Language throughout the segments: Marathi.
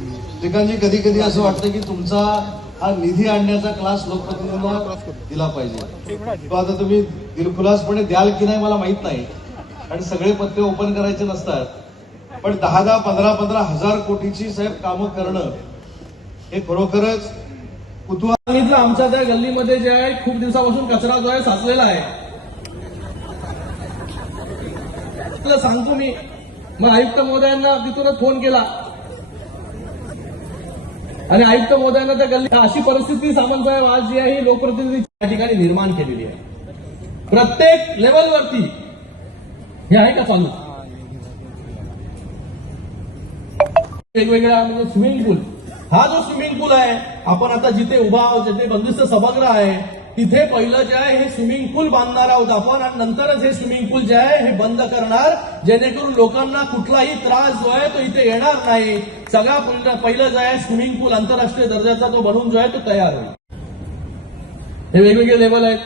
श्रीकांतजी, कधी कधी असं वाटतं की तुमचा हा निधी आणण्याचा क्लास लोकप्रतिनिधींना दिला पाहिजे. तो आता तुम्ही दिलखुलासपणे द्याल की नाही मला माहित नाही, आणि सगळे पत्ते ओपन करायचे नसतात. पण 10-10, 15-15 हजार कोटीची साहेब कामं करणं हे खरोखरच कुतूहल. आमच्या त्या गल्लीमध्ये जे आहे खूप दिवसापासून कचरा जो आहे साचलेला आहे. सांगतो मी, मग आयुक्त महोदयांना तिथूनच फोन केला आणि आयुक्त महोदयांना त्या गल्ली अशी परिस्थिती सामंत साहेब आज जी आहे ही लोकप्रतिनिधी त्या ठिकाणी निर्माण केलेली आहे. प्रत्येक लेवलवरती हे आहे का चालू वेगवेगळ्या म्हणजे स्विमिंग पूल. हा जो स्विमिंग पूल आहे आपण आता जिथे उभा आहोत, जिथे बंदिस्त सभागृह आहे, तिथे पहिलं जे आहे हे स्विमिंग पूल बांधणार आहोत आपण, आणि नंतरच हे स्विमिंग पूल जे आहे हे बंद करणार, जेणेकरून लोकांना कुठलाही त्रास जो आहे तो इथे येणार नाही. सगळा पहिलं जे आहे स्विमिंग पूल आंतरराष्ट्रीय दर्जाचा तो बनवून जो आहे तो तयार होईल. हे वेगवेगळे लेवल आहेत.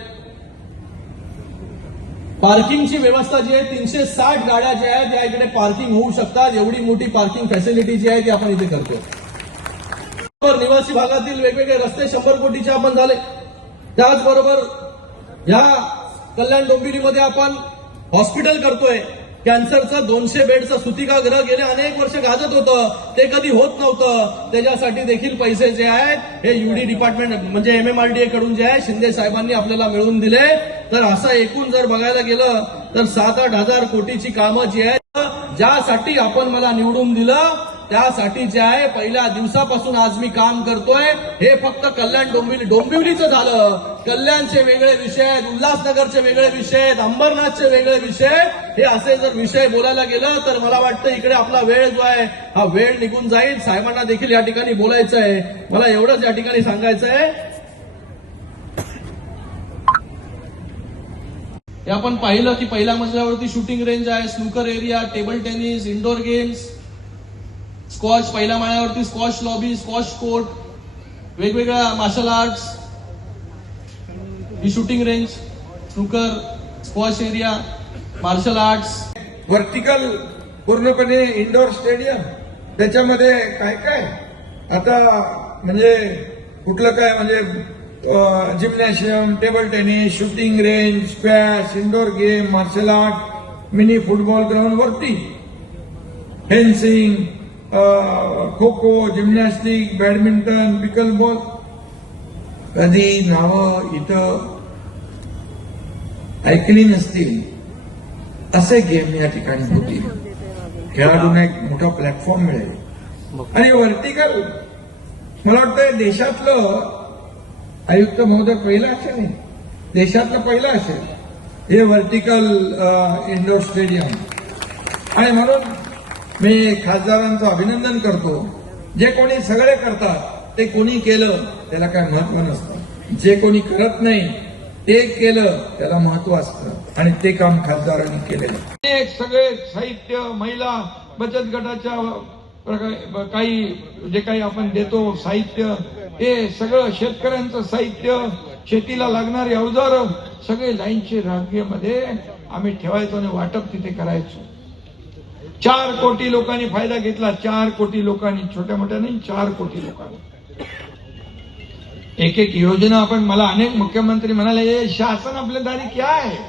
पार्किंगची व्यवस्था जी आहे 360 गाड्या ज्या आहेत त्या इकडे पार्किंग होऊ शकतात, एवढी मोठी पार्किंग फॅसिलिटी जी आहे ती आपण इथे करतो. निवासी भागातील वेगवेगळे रस्ते 100 कोटीचे आपण झाले. त्याचबरोबर या कल्याण डोंबिवलीमध्ये आपण हॉस्पिटल करतोय. कॅन्सरचं 200 बेडचं सुतिकागृह गेले अनेक वर्ष गाजत होतं, ते कधी होत नव्हतं. त्याच्यासाठी देखील पैसे जे आहेत हे यूडी डिपार्टमेंट म्हणजे MMRDA कडून जे आहे शिंदे साहेबांनी आपल्याला मिळवून दिले. तर असं एकूण जर बघायला गेलं तर 7-8 हजार कोटीची कामं जी आहेत, ज्यासाठी आपण मला निवडून दिलं त्यासाठी जे आहे पहिल्या दिवसापासून आज मी काम करतोय. हे फक्त कल्याण डोंबिवलीचं झालं. कल्याणचे वेगळे विषय आहेत, उल्हासनगरचे वेगळे विषय आहेत, अंबरनाथचे वेगळे विषय आहेत. हे असे जर विषय बोलायला गेलं तर मला वाटतं इकडे आपला वेळ जो आहे हा वेळ निघून जाईल. साहेबांना देखील या ठिकाणी बोलायचं आहे. मला एवढंच या ठिकाणी सांगायचं आहे. हे आपण पाहिलं की पहिल्या मजल्यावरती शूटिंग रेंज आहे, snooker area, table tennis, indoor games, squash, पहिल्या माळ्यावरती स्क्वॉश लॉबी, स्क्वॉश कोर्ट, वेगवेगळ्या मार्शल आर्ट्स, ही shooting range, snooker, squash area, martial arts, vertical पूर्णपणे इंडोर स्टेडियम. त्याच्यामध्ये काय काय आता म्हणजे कुठलं काय म्हणजे gymnasium, table tennis, shooting range, squash, indoor game, martial art, mini football ground वरती, fencing, kho kho, gymnastic, badminton, pickleball. कधी नावं इथं ऐकली नसतील असे गेम या ठिकाणी होतील. खेळाडूंना एक मोठा प्लॅटफॉर्म मिळेल. आणि वर्टिकल मला वाटतं देशातलं आयुक्त महोदय पहिलं असेल, देशातलं पहिलं असेल हे वर्टिकल इंडोर स्टेडियम. आणि म्हणून मी खासदारांचं अभिनंदन करतो. जे कोणी सगळे करतात ते कोणी केलं त्याला काय महत्व नसतं, जे कोणी करत नाही ते केलं त्याला महत्व असतं, आणि ते काम खासदारांनी केलेलं. अनेक सगळे साहित्य, महिला बचत गटाच्या काही जे काही आपण देतो साहित्य, हे सगळं शेतकऱ्यांचं साहित्य, शेतीला लागणारी अवजारं सगळे लाईनचे रांगेमध्ये आम्ही ठेवायचो आणि वाटप तिथे करायचो. 4 कोटी लोकांनी फायदा घेतला. 4 कोटी लोकांनी, छोट्या मोठ्या नाही, 4 कोटी लोकांनी. एक एक योजना आपण, मला अनेक मुख्यमंत्री म्हणाले शासन आपल्या दारी क्या है.